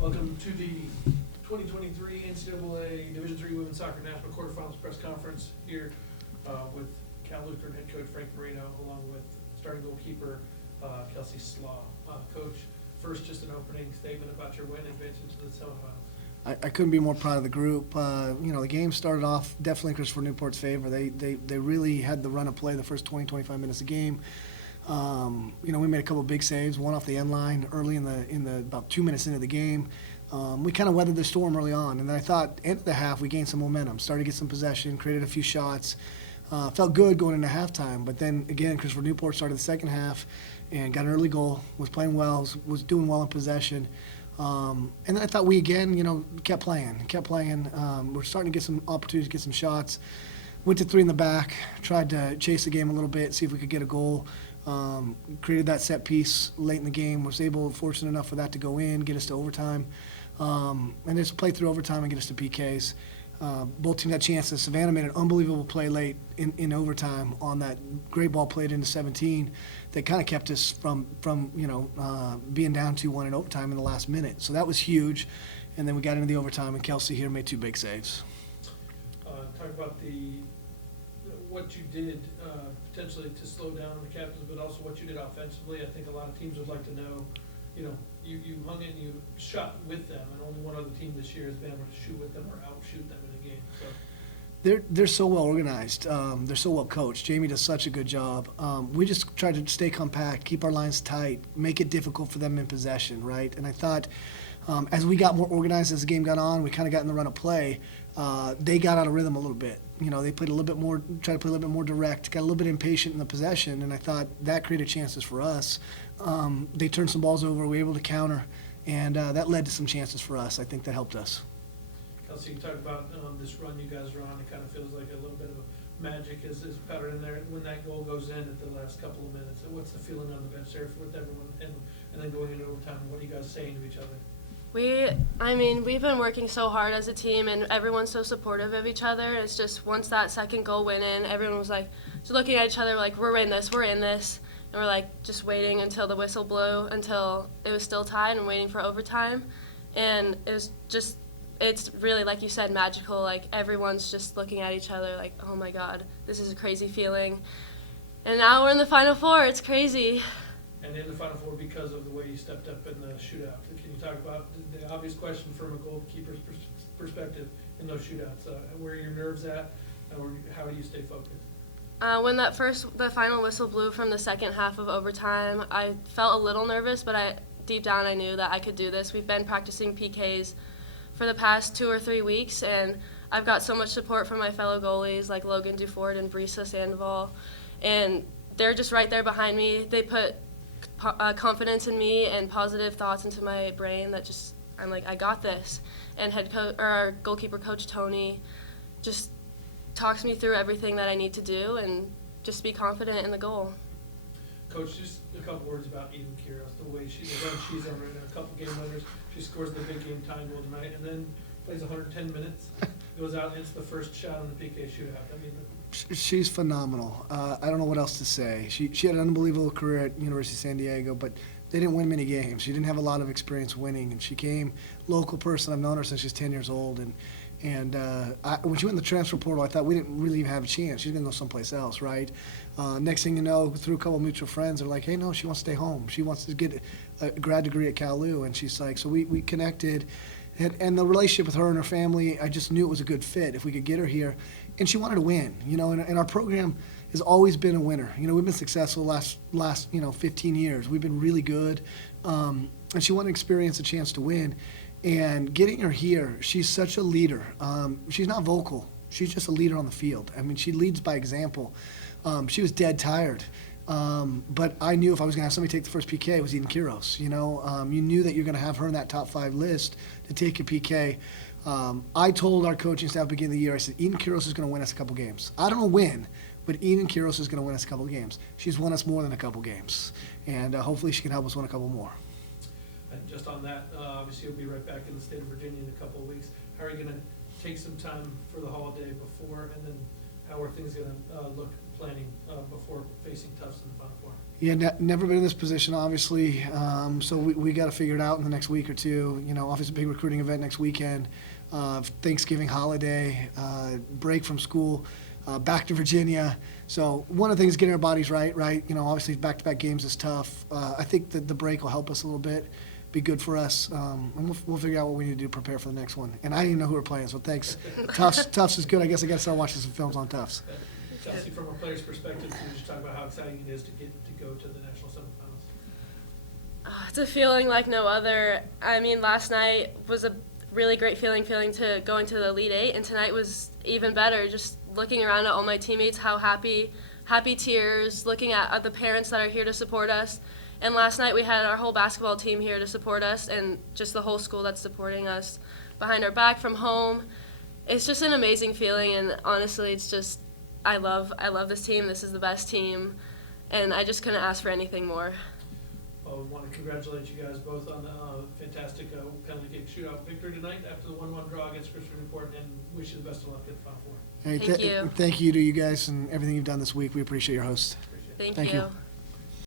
Welcome to the 2023 NCAA Division III Women's Soccer National Quarterfinals press conference here with Cal Lutheran head coach Frank Marino, along with starting goalkeeper Kelsey Slaugh. Coach, first just an opening statement about your win advancing to the semifinals. I couldn't be more proud of the group. The game started off definitely in Christopher Newport's favor. They really had the run of play the first 20-25 minutes of the game. We made a couple of big saves, one off the end line early in the about 2 minutes into the game. We kind of weathered the storm early on, and then I thought end of the half we gained some momentum, started to get some possession, created a few shots. Felt good going into halftime, but then again Christopher Newport started the second half and got an early goal, was playing well, was doing well in possession. And then I thought we again, kept playing. We're starting to get some opportunities to get some shots. Went to three in the back, tried to chase the game a little bit, see if we could get a goal. Created that set piece late in the game, was fortunate enough for that to go in, get us to overtime. And just play through overtime and get us to PKs. Both teams had chances. Savannah made an unbelievable play late in overtime on that great ball played into 17 that kind of kept us from being down 2-1 in overtime in the last minute. So that was huge. And then we got into the overtime, and Kelsey here made two big saves. Talk about what you did potentially to slow down the Capitals, but also what you did offensively. I think a lot of teams would like to know, you hung in, you shot with them, and only one other team this year has been able to shoot with them or outshoot them in a game. So. They're so well organized. They're so well coached. Jamie does such a good job. We just try to stay compact, keep our lines tight, make it difficult for them in possession, right? And I thought as we got more organized as the game got on, we kind of got in the run of play. They got out of rhythm a little bit. They played a little bit more, tried to play a little bit more direct, got a little bit impatient in the possession, and I thought that created chances for us. They turned some balls over, we were able to counter, and that led to some chances for us. I think that helped us. Kelsey, you talk about this run you guys are on. It kind of feels like a little bit of magic is powdered in there when that goal goes in at the last couple of minutes. What's the feeling on the bench there with everyone, and then going into overtime? What are you guys saying to each other? We've been working so hard as a team, and everyone's so supportive of each other. It's just once that second goal went in, everyone was like just looking at each other like, we're in this. And we're like just waiting until the whistle blew, until it was still tied and waiting for overtime. And it's really, like you said, magical. Like everyone's just looking at each other like, oh my God, this is a crazy feeling. And now we're in the Final Four. It's crazy. And in the Final Four because of the way you stepped up in the shootout. Can you talk about the obvious question from a goalkeeper's perspective in those shootouts? Where are your nerves at, or how do you stay focused? When the final whistle blew from the second half of overtime, I felt a little nervous, but deep down I knew that I could do this. We've been practicing PKs for the past 2 or 3 weeks, and I've got so much support from my fellow goalies like Logan Dufort and Brisa Sandoval, and they're just right there behind me. They put confidence in me and positive thoughts into my brain that I'm like, I got this. And our goalkeeper coach Tony just talks me through everything that I need to do and just be confident in the goal. Coach, just a couple words about Eden Kos, the way she's on right now, a couple game winners. She scores the big game tying goal tonight, and then plays 110 minutes, goes out and hits the first shot on the PK shootout. She's phenomenal. I don't know what else to say. She had an unbelievable career at University of San Diego, but they didn't win many games. She didn't have a lot of experience winning, and she came local person. I've known her since she's 10 years old, and when she went in the transfer portal, I thought we didn't really even have a chance. She's going to go someplace else, right? Next thing you know, through a couple of mutual friends, they're like, hey, no, she wants to stay home. She wants to get a grad degree at Cal Lu, and she's like, so we connected. And the relationship with her and her family, I just knew it was a good fit if we could get her here. And she wanted to win, and our program has always been a winner. We've been successful last 15 years. We've been really good. And she wanted to experience a chance to win. And getting her here, she's such a leader. She's not vocal. She's just a leader on the field. She leads by example. She was dead tired. But I knew if I was going to have somebody take the first PK, it was Eden Kos. You knew that you're going to have her in that top 5 list to take a PK. I told our coaching staff at the beginning of the year, I said, Eden Kos is going to win us a couple games. I don't know when, but Eden Kos is going to win us a couple games. She's won us more than a couple games. And hopefully she can help us win a couple more. And just on that, obviously you'll be right back in the state of Virginia in a couple of weeks. How are you going to take some time for the holiday before, and then how are things going to look planning before facing Tufts in the Final Four? Yeah, never been in this position, obviously. So we got to figure it out in the next week or two. You know, obviously, big recruiting event next weekend. Thanksgiving holiday, break from school, back to Virginia. So one of the things is getting our bodies right? You know, obviously, back-to-back games is tough. I think that the break will help us a little bit, be good for us, and we'll figure out what we need to do to prepare for the next one. And I didn't even know who we're playing, so thanks. Tufts is good. I guess I got to start watching some films on Tufts. Kelsey, from a player's perspective, can you just talk about how exciting it is to go to the national semifinals? It's a feeling like no other. I mean, last night was a really great feeling to going to the Elite Eight, and tonight was even better. Just looking around at all my teammates, how happy tears, looking at the parents that are here to support us. And last night we had our whole basketball team here to support us, and just the whole school that's supporting us behind our back from home. It's just an amazing feeling, and honestly, it's just I love this team. This is the best team, and I just couldn't ask for anything more. Well, we want to congratulate you guys both on a fantastic penalty kick shootout victory tonight after the 1-1 draw against Christopher Newport, and wish you the best of luck at the Final Four. Hey, Thank you. Thank you to you guys and everything you've done this week. We appreciate your host. Appreciate it. Thank Thank you. you.